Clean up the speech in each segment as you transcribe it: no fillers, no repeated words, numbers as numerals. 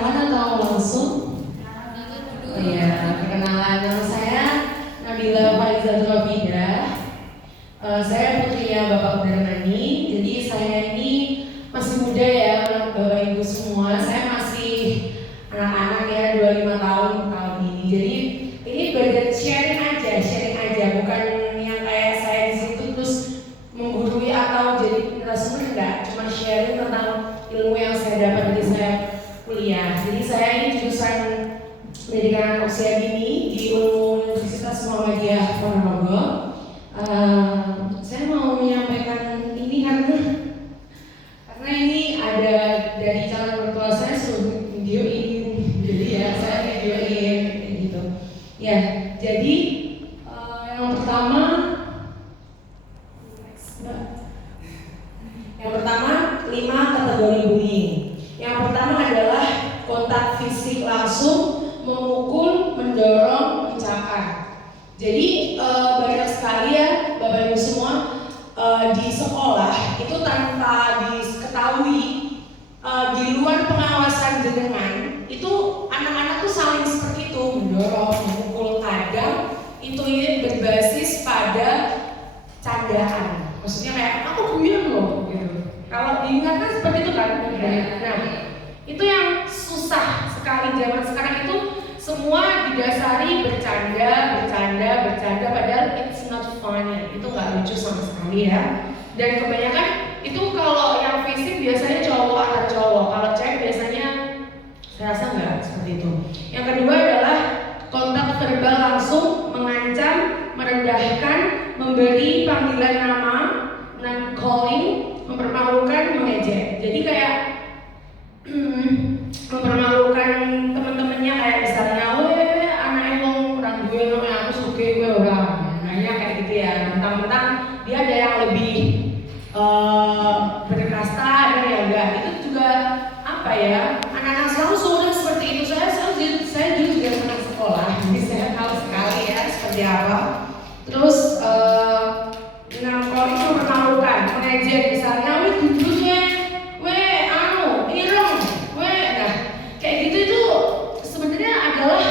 perkenalan atau langsung? Oh iya, perkenalan. Nama saya Nabila Faizatul Robidah. Saya putrinya Bapak Darmani. Jadi saya ini masih muda ya, Bapak Ibu semua. Saya masih anak-anak ya, 25 tahun ini. Jadi ini belajar sharing aja, bukan yang kayak saya di situ terus menggurui atau jadi narasumber, enggak. Cuma sharing tentang ilmu yang saya dapat dari saya kuliah. Jadi saya ini jurusan Pendidikan Anak Usia Dini di Universitas Muhammadiyah Ponorogo. Saya mau menyampaikan ini karena ini ada dari calon mertua saya suruh videoin, jadi ya saya videoin gitu. Ya, jadi yang pertama lima kategori bullying. Yang pertama adalah kontak fisik langsung, memukul, mendorong, mencakar. Jadi banyak sekali ya Bapak Ibu semua di sekolah itu tanpa diketahui di luar pengawasan jenengan itu anak-anak tuh saling seperti itu, mendorong, memukul. Kadang itu berbasis pada candaan. Maksudnya kayak aku guyon loh gitu. Kalau diingatkan seperti itu kan. Nah, itu yang susah sekali zaman sekarang itu semua didasari bercanda, padahal it's not funny. Itu nggak lucu sama sekali ya. Dan kebanyakan itu kalau yang fisik biasanya cowok atau cowok, kalau cewek biasanya saya rasa nggak seperti itu. Yang kedua adalah kontak verbal langsung, mengancam, merendahkan, memberi panggilan nama, name calling, mempermalukan, mengejek. Jadi kayak mempermalukan teman-temannya, kayak misalnya, anak emang orang gue namanya aku suka gue orang, nanya kayak gitu ya. Mentang-mentang dia ada yang lebih berkasta, ada yang enggak. Itu juga apa ya? Anak-anak selalu sudah seperti itu. Saya dulu juga pernah sekolah, jadi saya tahu sekali ya seperti apa. Terus kalau itu mempermalukan, mengejek, misalnya, duduknya kayak gitu itu sebenarnya adalah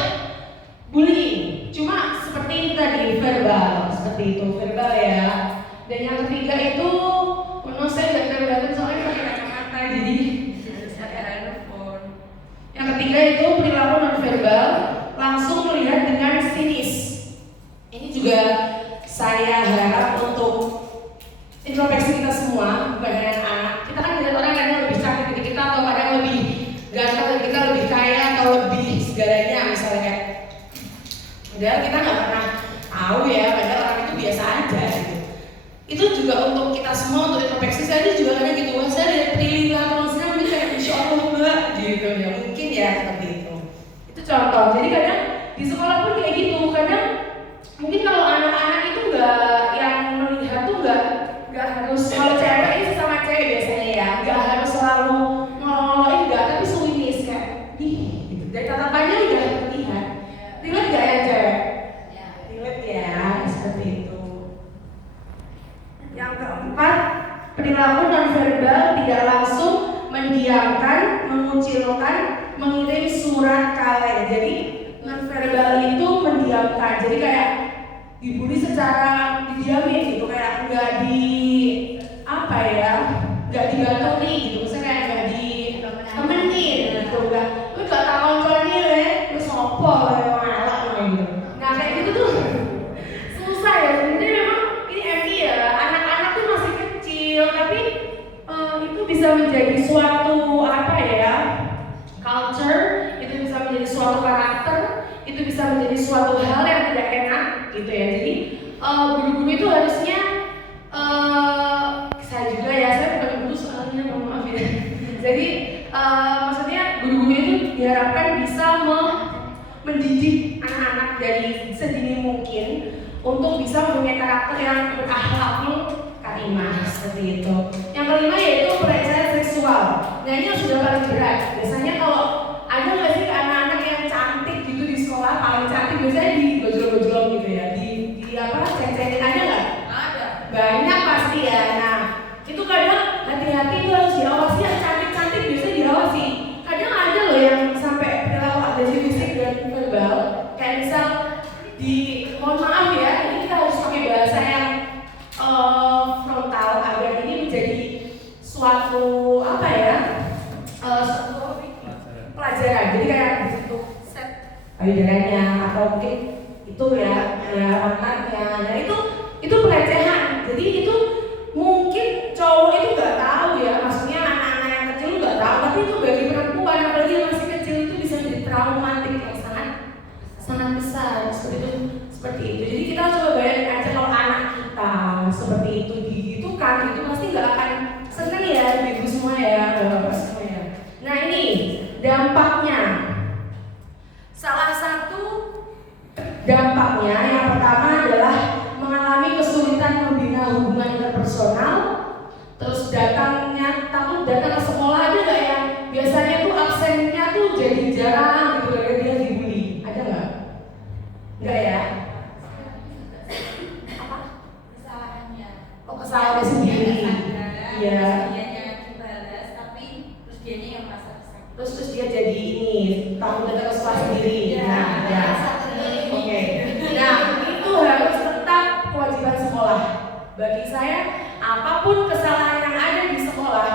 bullying. Cuma seperti itu tadi, verbal, seperti itu, verbal ya. Dan yang ketiga itu, menurut saya nggak kelihatan soalnya pakai kacamata, jadi saya handphone. Yang ketiga itu perilaku non-verbal, langsung melihat dengan sinis. Ini juga saya harap untuk introspeksi kita semua, bukan dengan anak. Kita kan lihat orang yang lebih cantik dari kita atau ada yang lebih ganteng dari kita, lebih kaya atau lebih segalanya misalnya kayak. Padahal kita nggak pernah tahu ya, padahal orang itu biasa aja gitu. Itu juga untuk kita semua, untuk introspeksi. Saya juga kadang gitu, wah saya lihat Prilly terus mungkin kayak insya Allah enggak gitu ya, mungkin ya seperti itu. Itu contoh. Jadi kadang di sekolah pun kayak gitu. Kadang mungkin kalau anak-anak itu nggak, yang melihat tuh nggak harus, kalau cewek ini sama cewek biasanya ya, nggak harus selalu ngeloloin, nggak, tapi suwinis kayak gitu. Dari tatapannya udah terlihat. Relate nggak ya cewek? Relate ya, seperti itu. Yang keempat, perilaku nonverbal tidak langsung, mendiamkan, mengucilkan, mengirim surat kaleng. Jadi nonverbal itu mendiamkan. Jadi kayak dibully secara didiamin gitu, kayak nggak di apa ya, nggak digantungin gitu, misalnya kayak nggak di temenin gitu, nggak, lu nggak tahu nih lu sopo ngalak gitu. Nah kayak gitu tuh susah ya sebenarnya. Memang ini MI ya, anak-anak tuh masih kecil, tapi itu bisa menjadi suatu apa ya, culture, itu bisa menjadi suatu karakter, itu bisa menjadi suatu hal yang tidak enak gitu ya. Jadi guru-guru itu harusnya saya juga ya, saya bukan guru soalnya, mohon maaf ya. Jadi maksudnya guru-guru itu diharapkan bisa mendidik anak-anak dari sedini mungkin untuk bisa mempunyai karakter yang berakhlakul karimah, seperti itu. Yang kelima yaitu pelecehan seksual. Nah ini yang sudah paling berat. Biasanya kalau ada nggak sih anak-anak yang cantik gitu di sekolah, paling cantik biasanya di gojol-gojol gitu ya, di apa, ceng-cengin aja nggak? Ada. Banyak pasti ya. Nah itu kadang hati-hati itu harus diawasi. Yang cantik-cantik biasanya diawasi. Kadang ada loh yang pelajaran. Jadi kayak bentuk set payudaranya atau mungkin itu ya otaknya. Nah itu pelecehan. Jadi itu mungkin cowok itu nggak tahu ya, maksudnya anak-anak yang kecil nggak tahu, tapi itu bagi perempuan apalagi yang masih kecil itu bisa menjadi traumatik yang sangat besar seperti itu. Jadi kita coba bayangin aja kalau anak kita seperti itu digitukan, itu pasti nggak akan seneng ya ibu semua ya, bapak semua ya. Nah ini dampaknya. Salah satu dampaknya yang pertama adalah mengalami kesulitan membina hubungan interpersonal. Terus takut datang ke sekolah aja nggak ya? Biasanya tuh absennya tuh jadi jarang gitu karena dia dibully. Ada nggak? Nggak ya? Apa? Kesalahannya. Oh kesalahannya sendiri. Iya. Terus dia jadi ini takut datang ke sekolah sendiri. Nah, ya. Oke. Nah, itu harus tetap kewajiban sekolah. Bagi saya, apapun kesalahan yang ada di sekolah,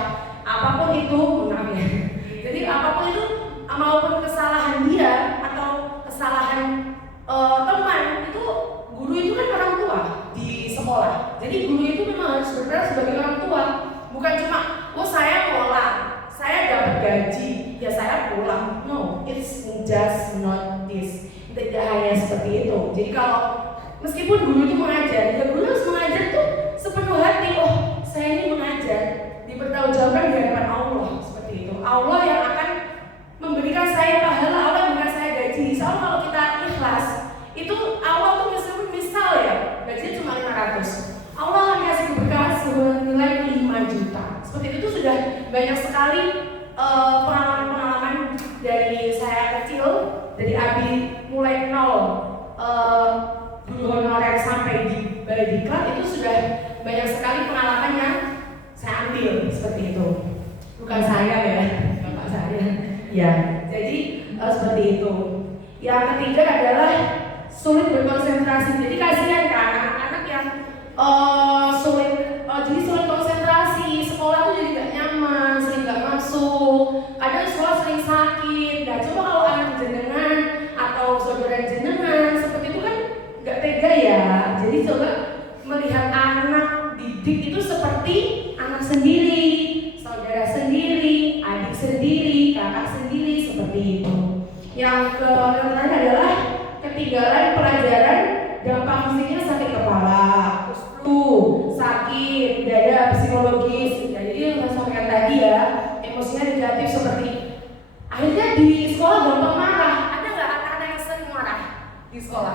apapun itu, maaf ya. Jadi apapun itu, maupun kesalahan dia atau kesalahan teman itu, guru itu kan orang tua di sekolah. Jadi guru itu memang harus berperan sebagai orang tua, bukan cuma saya pulang, saya dapat gaji, ya saya pulang. No, it's just not this. Tidak hanya seperti itu. Jadi kalau meskipun guru itu mengajar, ya guru harus mengajar tuh sepenuh hati. Oh, saya ini mengajar, dipertanggungjawabkan di hadapan Allah seperti itu. Allah yang akan memberikan saya pahala, Allah yang memberikan saya gaji. Soalnya kalau kita ikhlas, itu Allah tuh misal ya, gajinya cuma 500. Allah akan kasih keberkahan senilai 5 juta. Seperti itu sudah banyak sekali pengalaman-pengalaman dari saya kecil, dari Abi mulai nol guru honorer sampai di Diklat, itu sudah banyak sekali pengalaman yang saya ambil seperti itu. Bukan saya ya, bapak saya. Ya, jadi seperti itu. Yang ketiga adalah sulit berkonsentrasi. Jadi kasihan kan anak-anak yang sulit konsentrasi, sekolah tuh jadi gak nyaman, sering gak masuk, kadang sekolah sering sakit. Nah coba kalau anak jenengan atau saudara jenengan seperti itu kan gak tega ya. Jadi coba melihat anak didik itu seperti anak sendiri, saudara sendiri, adik sendiri, kakak sendiri, seperti itu. Yang terakhir adalah ketinggalan pelajaran, dampak fisiknya sakit kepala, sakit dada, psikologis. Jadi yang saya sampaikan tadi ya, emosinya negatif seperti akhirnya di sekolah gampang marah. Ada nggak anak-anak yang sering marah di sekolah?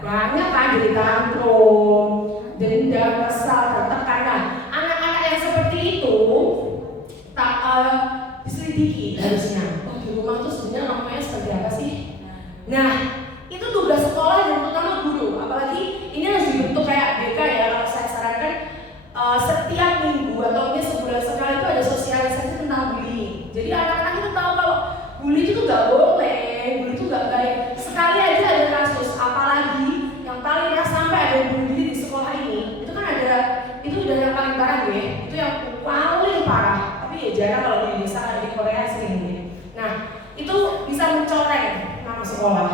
Banyak kan, jadi tantrum, dendam, kesal, tertekan. Nah, anak-anak yang seperti itu tak diselidiki harusnya. Oh, di rumah tuh sebenarnya namanya seperti apa sih? Nah, itu tugas sekolah dan terutama guru. Apalagi ini harus dibentuk kayak BK ya. Kalau saya sarankan setiap minggu atau mungkin sebulan sekali itu ada sosialisasi tentang bullying. Jadi anak-anak itu tahu kalau bully itu tuh nggak boleh, bully itu nggak baik. Sekali aja ada kasus, apalagi yang paling sampai ada yang bunuh diri di sekolah ini, itu kan ada, itu udah yang paling parah gue, itu yang paling parah. Tapi ya jarang kalau di desa, di Korea sering gitu. Nah, itu bisa mencoreng nama sekolah.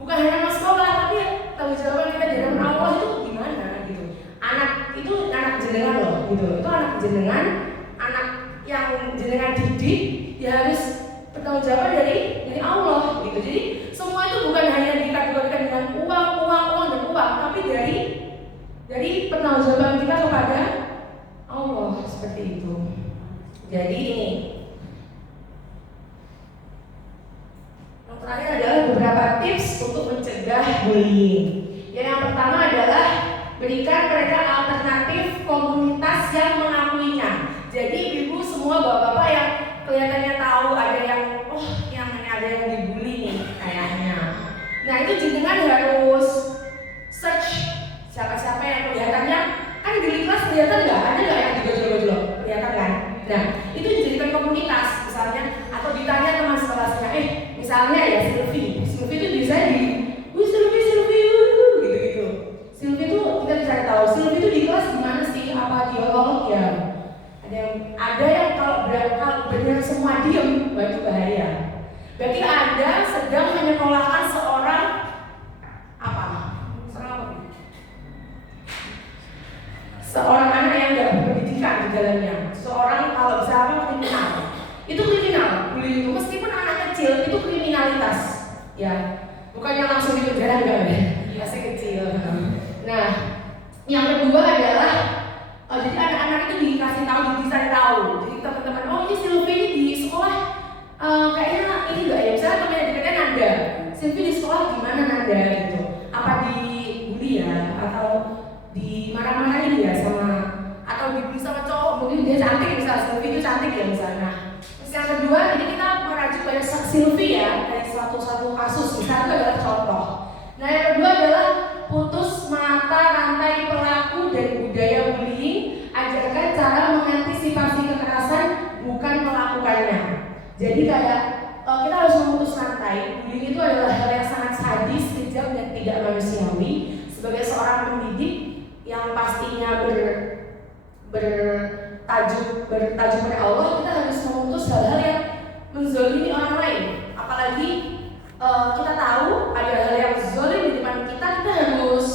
Bukan hanya nama sekolah, tapi ya tanggung jawab kita di hadapan Allah itu gimana gitu. Anak itu anak jenengan loh gitu. Itu anak jenengan, anak yang jenengan didik ya harus bertanggung jawab dari Allah gitu. Jadi semua itu bukan hanya dikategorikan dengan uang dan uang, tapi dari pertanggungjawaban kita kepada Allah seperti itu. Jadi ini yang terakhir adalah beberapa tips untuk mencegah bullying. Yang pertama adalah berikan mereka alternatif komunitas yang mengakuinya. Jadi ibu semua bapak-bapak yang kelihatannya tahu ada yang ada yang dibully nih kayaknya. Nah itu jenengan harus search siapa-siapa yang kelihatannya kan di kelas kelihatan ada nggak yang digojol-gojol, kelihatan kan? Nah itu dijadikan komunitas misalnya, atau ditanya teman sekelasnya, misalnya ya Sylvie itu bisa Sylvie gitu. Sylvie itu kita bisa tahu Sylvie itu di kelas gimana sih, apa dialog ya? Ada yang kalau benar semua diem, itu Berarti Anda sedang menyekolahkan seorang apa? Seorang anak yang tidak berpendidikan di dalamnya. Seorang kalau bisa apa kriminal. Itu kriminal, bullying itu meskipun anak kecil itu kriminalitas, ya. Bukannya langsung di penjara enggak ya? Masih kecil. Nah, yang kedua adalah jadi anak-anak itu dikasih tahu, dicari tahu. Jadi teman-teman, oh ini Silvi ini di sekolah kayaknya ini enggak ya? Misalnya teman yang dekatnya Nanda, Silvi di sekolah gimana Nanda gitu? Apa dibully ya? Atau dimarah-marahin ya sama? Atau dibully sama cowok? Mungkin dia cantik misalnya, Silvi itu cantik ya misalnya. Terus yang kedua, ini kita merujuk pada Silvi ya dari satu kasus. Misalnya itu adalah contoh. Nah yang kedua adalah putus mata rantai pelaku dan budaya bullying. Ajarkan cara mengantisipasi kekerasan, bukan melakukannya. Jadi kayak kita harus memutus rantai. Bullying itu adalah hal yang sangat sadis, kejam dan tidak manusiawi. Sebagai seorang pendidik yang pastinya bertajuk pada Allah, kita harus memutus hal-hal yang menzalimi orang lain. Apalagi kita tahu ada hal yang zalim di depan kita harus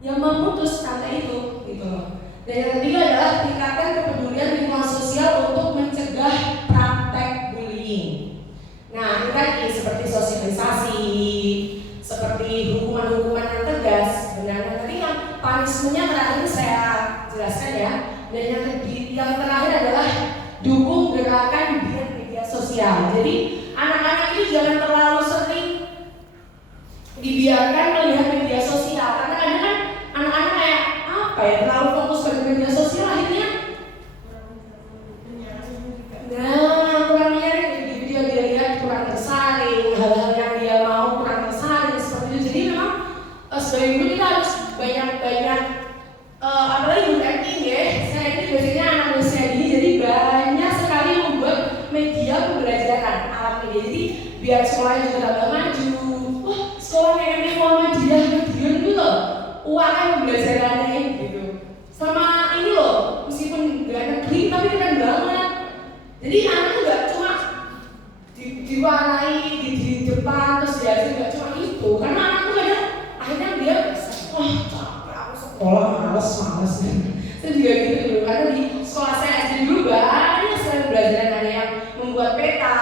yang memutus rantai itu, gitu loh. Dan yang ketiga adalah tingkatkan kepedulian lingkungan sosial untuk mencegah praktek bullying. Nah, ini tadi seperti sosialisasi, seperti hukuman-hukuman yang tegas. Benar, tadi yang punishment-nya terakhir saya jelaskan ya. Dan yang terakhir adalah dukung gerakan di media sosial. Jadi anak-anak ini jangan terlalu sering dibiarkan melihat media sosial, karena kadang kan anak-anak kayak apa ya, terlalu fokus pada media sosial akhirnya kurang menyaring video dia lihat, kurang tersaring, hal-hal yang dia mau kurang tersaring seperti itu. Jadi memang sebagai guru kita harus banyak apalagi guru acting ya. Saya ini biasanya anak usia ini, jadi banyak sekali membuat media pembelajaran alat media. Jadi biar sekolahnya juga tambah maju. Sekolah kayak Muhammadiyah Madiun itu loh, UAM pembelajarannya gitu. Sama ini loh, meskipun nggak negeri tapi keren banget. Jadi anak tuh nggak cuma diwarnai di depan terus dia nggak cuma itu, karena anak tuh kadang akhirnya dia capek aku sekolah males. Saya juga gitu dulu, karena di sekolah saya SD dulu banyak sekali pembelajaran, ada yang membuat peta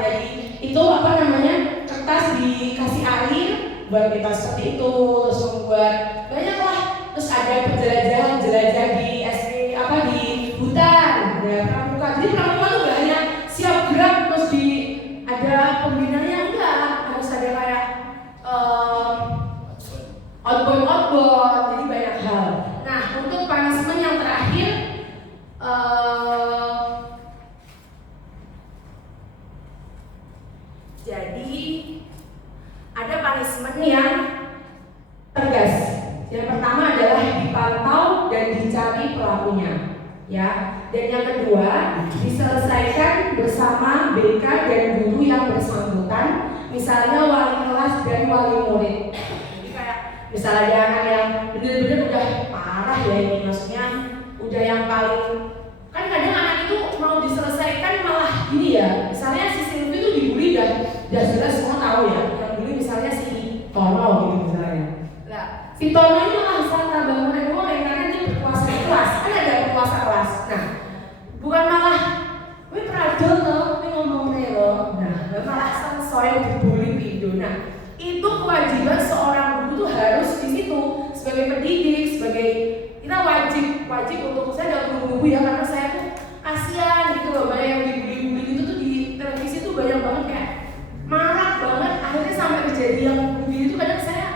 dari itu apa namanya, kertas dikasih air buat peta seperti itu, terus membuat banyak lah, terus ada jelajah di SD di hutan, ada pramuka. Jadi pramuka tuh gak hanya siap gerak terus ada pembinanya, enggak, harus ada kayak outbound, jadi banyak hal. Nah untuk punishment yang terakhir jadi ada punishment yang tegas. Yang pertama adalah dipantau dan dicari pelakunya, ya. Dan yang kedua diselesaikan bersama BK dan guru yang bersangkutan, misalnya wali kelas dan wali murid. Jadi kayak misalnya ada anak yang benar-benar udah parah ya, ini maksudnya udah yang paling, kan kadang anak itu mau diselesaikan malah gini ya. Misalnya si Silvi itu dibully dan jelas semua tahu ya, yang bully misalnya si Tono gitu misalnya. Nah, si Tono ini malah tambah goreng karena dia berkuasa di kelas, kan ada berkuasa kelas. Nah, bukan malah gue pradol loh, gue ngomong lo. Nah, malah saya dibully gitu. Nah, itu kewajiban seorang guru tuh harus di situ sebagai pendidik, sebagai kita wajib untuk, saya ada guru-guru ya, karena saya tuh kasihan gitu loh, banyak yang dibully gitu tuh di televisi tuh banyak banget kayak marah banget, akhirnya sampai kejadian bunuh diri itu kadang saya,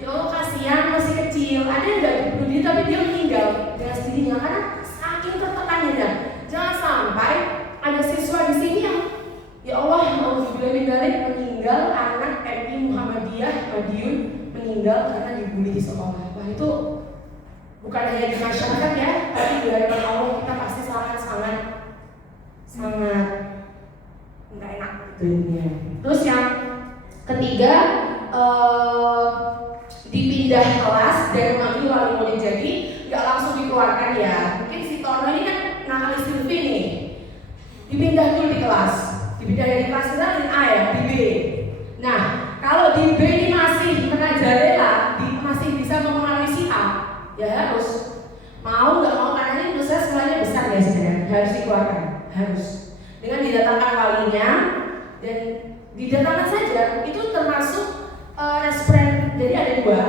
ya Allah kasihan masih kecil, ada yang nggak bunuh diri tapi dia meninggal dengan sendirinya karena saking tertekannya. Dan jangan sampai ada siswa di sini yang ya Allah meninggal, anak MI Muhammadiyah Madiun meninggal karena dibully di sekolah. Wah itu bukan hanya di masyarakat ya, tapi di hadapan Allah kita pasti sangat nggak enak gitu. Terus yang ketiga dipindah kelas dan memanggil wali murid, jadi nggak langsung dikeluarkan ya. Mungkin si Tono ini kan nakal Silvi nih, dipindah dulu di kelas, dipindah dari kelas kita A ya, Dan di datangan saja itu termasuk respon. Jadi ada dua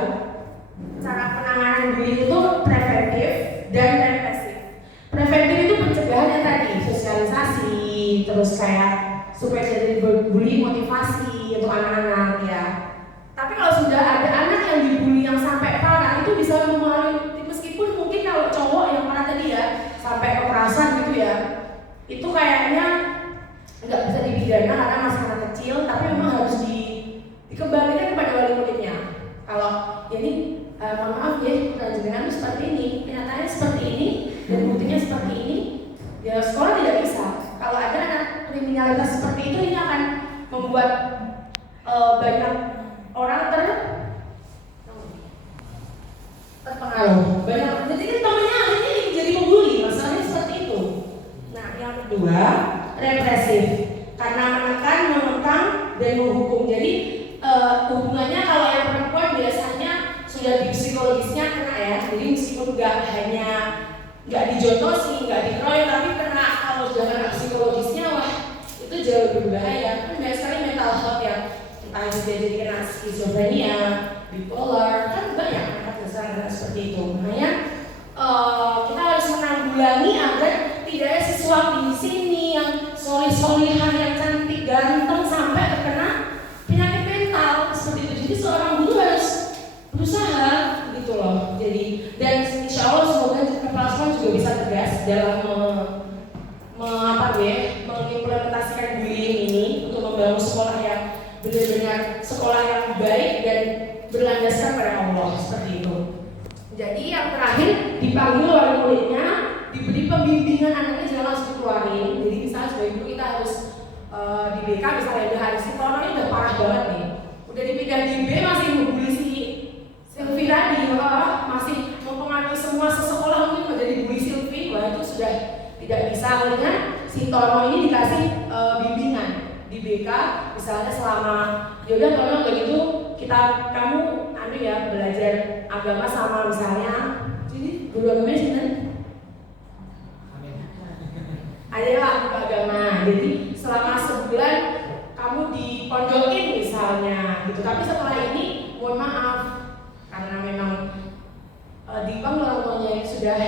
cara penanganan bullying itu, preventif dan represif. Preventif itu pencegahan yang tadi, sosialisasi, terus kayak supaya jadi bullying, motivasi untuk anak-anak ya. Tapi kalau sudah ada anak yang dibully yang sampai parah, itu bisa melalui, meskipun mungkin kalau cowok yang parah tadi ya sampai kekerasan gitu ya, itu kayaknya nggak bisa dipidana karena masih anak kecil, tapi memang harus dikembalikan kepada wali muridnya. Kalau ya ini mohon maaf ya, perjanjian seperti ini, kenyataannya seperti ini, dan buktinya seperti ini, ya sekolah tidak bisa. Kalau ada anak kriminalitas seperti itu, ini akan membuat banyak orang terpengaruh. Banyak, jadi kan temannya akhirnya jadi membuli, masalahnya seperti itu. Nah, yang kedua, represif, karena menekan, mengekang, dan menghukum. Jadi hubungannya kalau yang perempuan biasanya sudah di psikologisnya kena ya. Jadi meskipun nggak dijotosi, nggak dikeroyok, tapi kena, kalau sudah kena psikologisnya, wah itu jauh lebih berbahaya. Kan banyak sekali mental health yang entah bisa jadi kena skizofrenia, bipolar, kan banyak anak seperti itu. Makanya kita harus menanggulangi agar tidak ada siswa di sini yang solih-solihah, yang cantik, ganteng sampai terkena penyakit mental seperti itu. Jadi seorang guru harus berusaha gitu loh. Jadi dan insya Allah semoga kepala sekolah juga bisa tegas dalam mengimplementasikan bullying ini untuk membangun sekolah yang benar-benar sekolah yang baik dan berlandaskan pada Allah seperti itu. Jadi yang terakhir dipanggil wali muridnya, diberi pembimbingan, anaknya jangan langsung dikeluarin. Jadi misalnya sebagai guru kita harus di BK misalnya udah hari Sitono ini udah parah banget nih. Udah dipindah di B masih membuli si Sylvie tadi, masih mempengaruhi semua sesekolah mungkin menjadi bully Sylvie. Wah itu sudah tidak bisa. Dengan si Tono ini dikasih bimbingan di BK misalnya selama yaudah Tono begitu kamu ya belajar agama sama misalnya jadi guru agama sebenarnya adalah guru agama. Jadi selama sebulan kamu dipondokin misalnya gitu, tapi setelah ini mohon maaf karena memang di orang tuanya yang sudah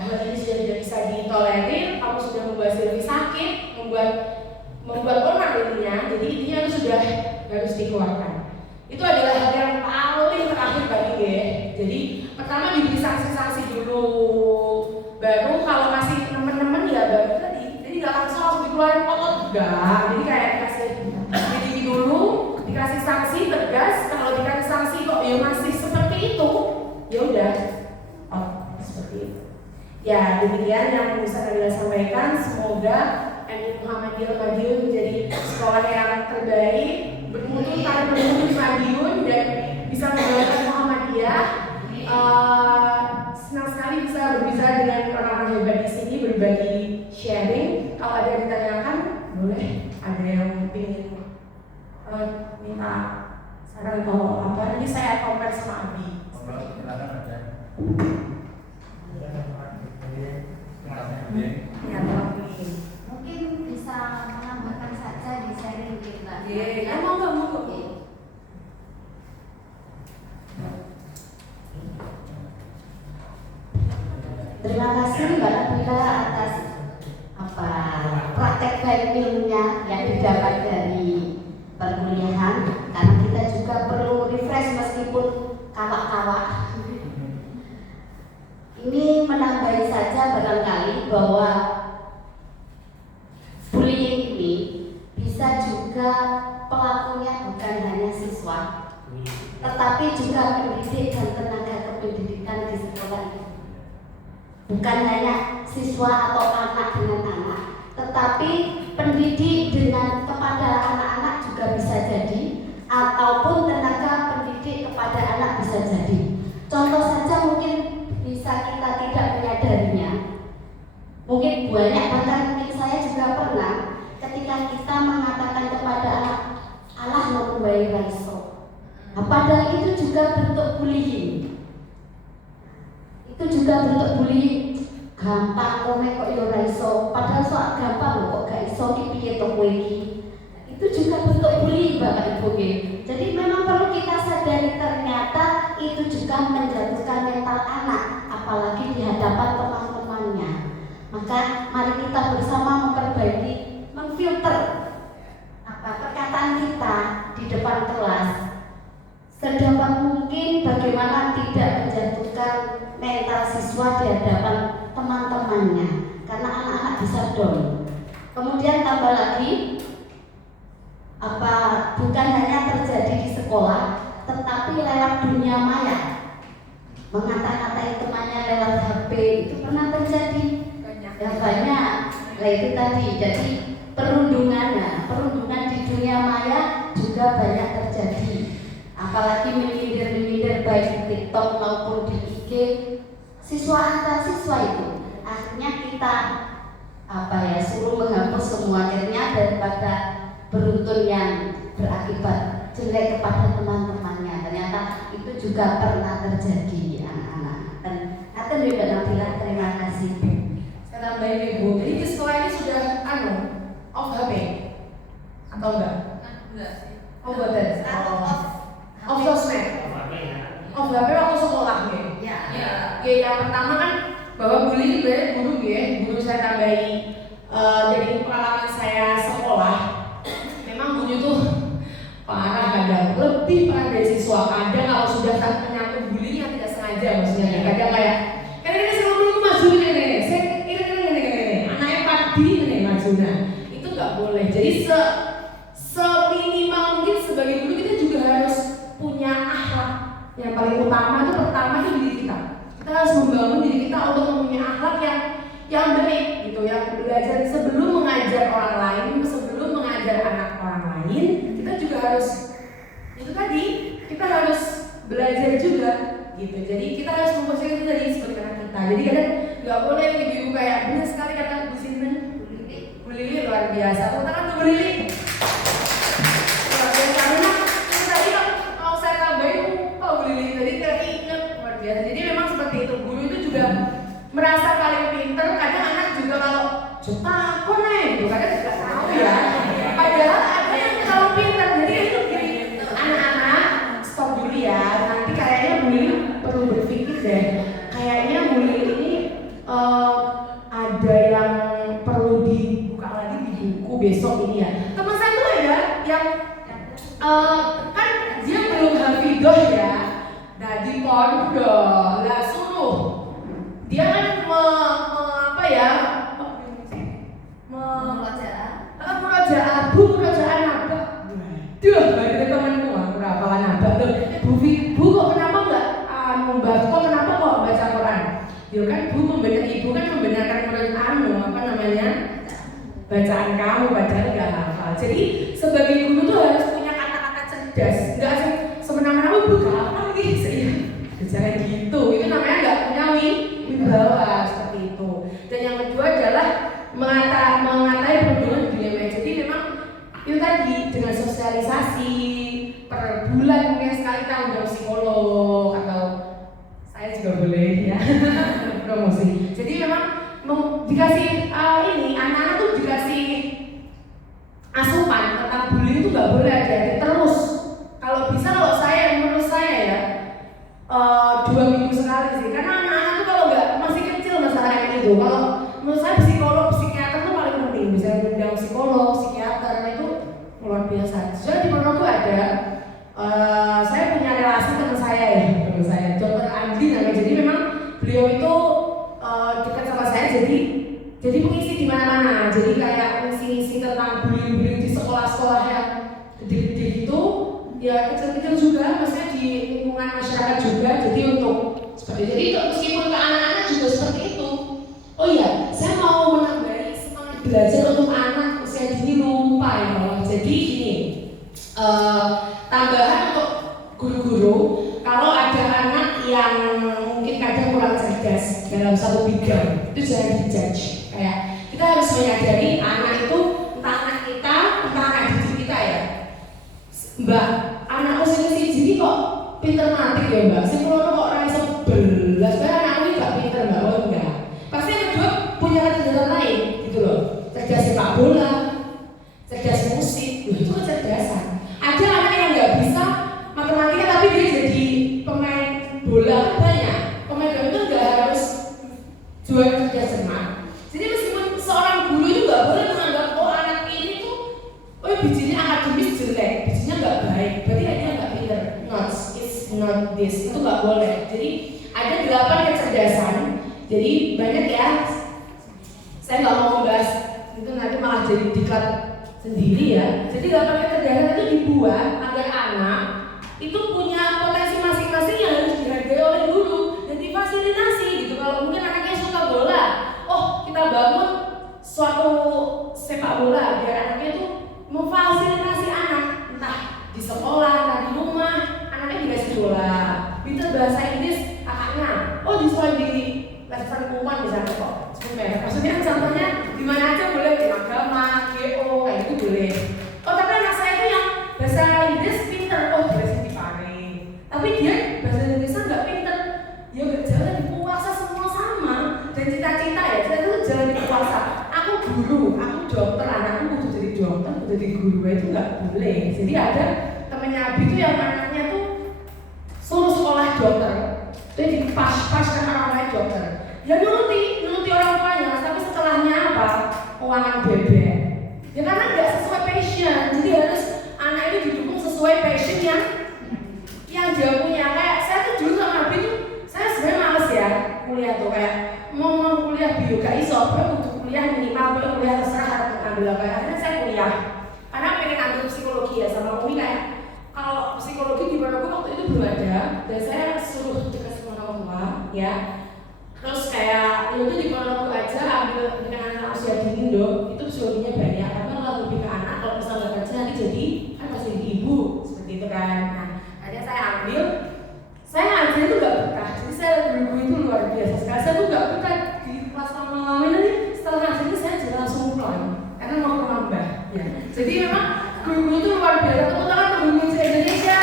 hal ini sudah tidak bisa ditolerir, kamu sudah membuat Sylvie sakit, membuat onar intinya. Jadi intinya itu sudah harus dikeluarkan. Itu adalah hal yang paling terakhir bagi gue. Jadi pertama diberi sanksi-sanksi dulu, baru kalau masih temen-temen ya baru tadi. Jadi nggak langsung dikeluarin otot enggak. Jadi kayak dikasih dididik dulu, dikasih sanksi tegas. Kalau dikasih sanksi kok ya masih seperti itu, ya udah seperti itu. Ya demikian yang bisa kami sampaikan. Semoga MI Muhammadiyah Madiun menjadi sekolah yang terbaik, bermutu Madiun dan bisa membanggakan Muhammadiyah. Senang sekali bisa berbicara dengan orang-orang hebat di sini, berbagi sharing. Kalau ada yang ditanyakan, boleh. Ada yang ingin minta saran atau apa? Nanti saya compare sama Abi. Mungkin bisa menambahkan saja di sharing kita. Iya, mau. Terima kasih Mbak Nabila atas praktek filmnya yang didapat dari perkuliahan, karena kita juga perlu refresh meskipun kawak-kawak. Ini menambahi saja barangkali bahwa bullying ini bisa juga pelakunya bukan hanya siswa, tetapi juga pendidik dan tenaga kependidikan di sekolah. Bukan hanya siswa atau anak dengan anak, tetapi pendidik dengan kepada anak-anak juga bisa jadi, ataupun tenaga pendidik kepada anak bisa jadi. Contoh saja mungkin bisa kita tidak menyadarinya. Mungkin banyak, bahkan mungkin saya juga pernah ketika kita mengatakan kepada anak Allah memulai raiso. Padahal itu juga bentuk bullying. Itu juga bentuk bullying. gampang kowe kok yo ora iso, padahal soal gampang lho kok gak iso ki piye to kowe iki. Itu juga bentuk bullying Bapak Ibu nggih. Jadi memang perlu kita sadari ternyata itu juga menjatuhkan mental anak, apalagi di hadapan teman-temannya. Maka mari kita bersama memperbaiki, memfilter perkataan kita di depan kelas. Sedapat mungkin bagaimana tidak menjatuhkan mental siswa di hadapan teman-temannya, karena anak-anak bisa down. Kemudian tambah lagi, bukan hanya terjadi di sekolah, tetapi lewat dunia maya. Mengata-ngatai temannya lewat HP itu pernah terjadi. Ya banyak. Nah itu tadi. Jadi perundungan di dunia maya juga banyak terjadi. Apalagi menyindir baik di TikTok maupun di IG. Siswa antar siswa itu akhirnya kita suruh menghapus semua, akhirnya daripada beruntun yang berakibat jelek kepada teman-temannya. Ternyata itu juga pernah terjadi anak-anak. Dan Aten juga Nabila, terima kasih. Saya tambahin Ibu, jadi di sekolah ini sudah off HP atau enggak? Enggak sih. Oh betul. Off sosmed. Off HP waktu sekolah nih. Ya. Ya yang pertama kan bahwa bullying sebenarnya guru saya tambahi dari pengalaman saya sekolah. Memang guru tuh parah, kadang lebih parah dari siswa. Kadang kalau sudah menyangkut bullying yang tidak sengaja, maksudnya kadang kayak ini sama guru maju nih, saya ini anaknya padi nih maju, nah itu nggak boleh. Jadi seminimal mungkin sebagai guru kita juga harus punya akhlak. Yang paling utama itu pertama itu diri kita. Kita harus membangun diri kita untuk mempunyai akhlak yang baik gitu, yang belajar sebelum mengajar orang lain, sebelum mengajar anak orang lain, kita juga harus itu tadi, kita harus belajar juga gitu. Jadi kita harus memposisikan itu tadi seperti anak kita. Jadi kadang nggak boleh ibu-ibu kayak benar sekali kata Bu Sinten, Bu Lili luar biasa. Tangan tuh Bu Lili. Luar biasa. Karena tadi kalau saya tambahin lupa Bu Lili tadi teringat luar biasa. Jadi memang seperti itu, guru itu juga merasa paling pinter. Kadang anak juga kalau juta aku nih, gitu kadang nggak tahu ya. Padahal ada yang terlalu pinter. Jadi itu gini, anak-anak stop dulu ya. Nanti kayaknya Bu Lili perlu berpikir deh. Kayaknya Bu Lili ini ada yang perlu dibuka lagi di buku besok ini ya. Teman saya tuh ada yang kan dia belum hafidoh ya. Nah di pondok lah suruh dia kan merajaan naba. Duh, dari temanku aku hafalan naba tuh. Bu kok kenapa enggak Mbak kok kenapa kok baca Quran? Ya kan ibu kan membenarkan menurut bacaan kamu padahal enggak hafal. Jadi sebagai guru tuh harus punya kata-kata cerdas. Enggak sih semena-mena buka hafal gitu ya. Bicara gitu, itu namanya enggak punya wibawa seperti itu. Dan yang kedua adalah mengatai perundungan dunia maya. Jadi memang itu tadi dengan sosialisasi per bulan mungkin sekali kita undang psikolog atau saya juga boleh ya promosi. Jadi memang dikasih anak-anak tuh dikasih asupan tentang bullying itu nggak boleh hati-hati terus. Kalau bisa menurut saya ya 2 minggu sekali sih, karena anak-anak tuh kalau nggak masih kecil masalahnya itu. Kalau menurut saya psikolog, psikiater tuh paling penting. Bisa undang psikolog, psikiater itu luar biasa. Jadi di Ponorogo ada, saya punya relasi teman saya, Dr. Andi namanya. Jadi memang beliau itu dekat sama saya, jadi pengisi di mana-mana. Jadi kayak ngisi tentang bullying di sekolah-sekolah yang gede-gede itu, ya kecil-kecil juga, maksudnya di lingkungan masyarakat juga. Jadi untuk seperti jadi meskipun ke anak-anak juga seperti itu. Oh iya, saya mau menambahi semangat belajar untuk anak usia dini lupa ya Allah. Jadi ini tambahan untuk guru-guru, kalau ada anak yang mungkin kadang kurang cerdas dalam satu bidang, itu jangan dijudge. Kayak kita harus menyadari anak itu entah anak kita, entah anak didik kita ya. Mbak, anak usia siji kok pinter matik ya Mbak. Sing kok ora iso belas, anakku gak pinter Mbak. Oh enggak. Pasti yang kedua bijinya akademis jelek, bijinya nggak baik, berarti dia nggak pinter. Not, it's not this, itu nggak boleh. Jadi ada 8 kecerdasan. Jadi banyak ya. Saya nggak mau membahas itu, nanti malah jadi diklat sendiri ya. Jadi 8 kecerdasan itu dibuat agar anak itu punya potensi masing-masing yang harus dihargai oleh guru dan difasilitasi gitu. Kalau mungkin anaknya suka bola, oh kita bangun suatu sepak bola biar anaknya itu memfasilitasi anak, entah di sekolah, entah di rumah, anaknya dikasih bola. Pinter bahasa Inggris kakaknya, oh disuruh di lesson kuman misalnya kok. Maksudnya contohnya di mana aja boleh, di agama, GO, kayak gitu boleh. Oh tapi anak saya itu yang bahasa Inggris pinter, oh dikasih di pare. Tapi dia bahasa Inggrisnya nggak pinter, ya jalan di puasa semua sama. Dan cita-cita ya, saya itu jalan di puasa. Aku guru, aku dokter, anakku kudu jadi dokter, kudu jadi guru, itu nggak boleh. Jadi ada temennya Abi itu yang anaknya tuh suruh sekolah dokter, jadi pas-paskan orang lain dokter. Ya nuruti orang tuanya, tapi setelahnya apa? Keuangan bebek. Ya karena nggak sesuai passion, jadi harus anak itu didukung sesuai passion yang dia punya. Kayak saya tuh dulu sama Abi tuh, saya sebenarnya males ya kuliah tuh, kayak mau kuliah bio gak iso, untuk kuliah minimal kuliah terserah harus ambil apa. Akhirnya saya kuliah karena pengen ambil psikologi ya, sama Umi kayak kalau psikologi di mana waktu itu belum ada, dan saya suruh dikasih orang tua ya. Terus kayak itu di Pondok aja ambil dengan anak usia dini dong, itu psikologinya banyak karena kalau lebih ke anak, kalau misalnya nggak kerja nanti jadi kan masih jadi ibu seperti itu kan. Nah akhirnya saya ambil, saya ngajar itu nggak betah, jadi saya guru itu luar biasa sekali. Saya tuh nggak betah di kelas lama-lama ini, setelah ngajar ini saya jadi langsung pulang karena mau ke Mbah ya. Jadi memang guru itu luar biasa. Tepuk tangan untuk guru Indonesia.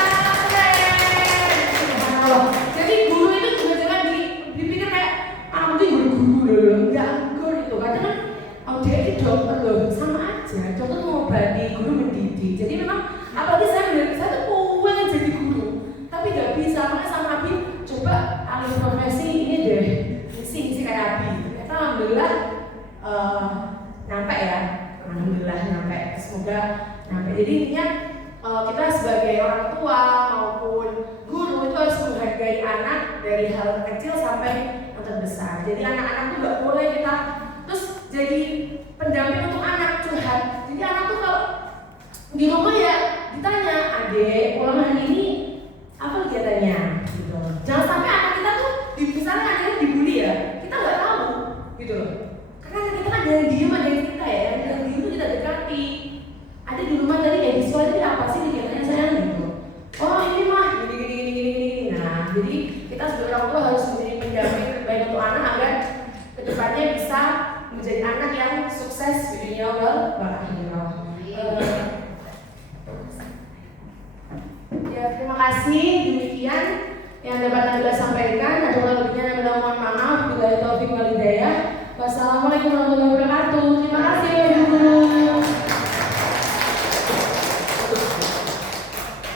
Jadi guru itu juga jangan dipikir kayak mungkin guru nggak anggur itu, karena kan dia itu dokter loh, sama aja dokter mengobati, guru mendidik. Jadi memang apalagi saya tuh pengen jadi guru tapi nggak bisa, makanya sama Abi coba alih profesi ini deh, misi kayak Abi. Ternyata alhamdulillah nyampe ya, alhamdulillah nyampe, semoga nyampe. Jadi intinya kita sebagai orang tua maupun guru itu harus menghargai anak dari hal kecil sampai terbesar. Jadi anak-anak tuh nggak boleh kita terus jadi pendamping untuk anak curhat. Jadi anak tuh kalau di rumah ya ditanya, adek pulang hari ini apa kegiatannya gitu. Jangan sampai anak kita tuh misalnya anaknya dibully ya, kita nggak tahu gitu loh. Karena kita kan ada yang diem, ada yang kita ya, yang diem itu kita dekati. Ada di rumah tadi ya, visual ini apa sih kegiatannya sayang gitu. Oh ini mah gini. Nah jadi kita sebagai orang tua harus menjadi pendamping terbaik untuk anak agar kedepannya bisa menjadi anak yang sukses di dunia wal akhirah. Ya terima kasih, demikian yang dapat Anda sampaikan. Ada lebihnya yang mohon maaf. Bila taufik wal hidayah. Wassalamualaikum warahmatullahi wabarakatuh.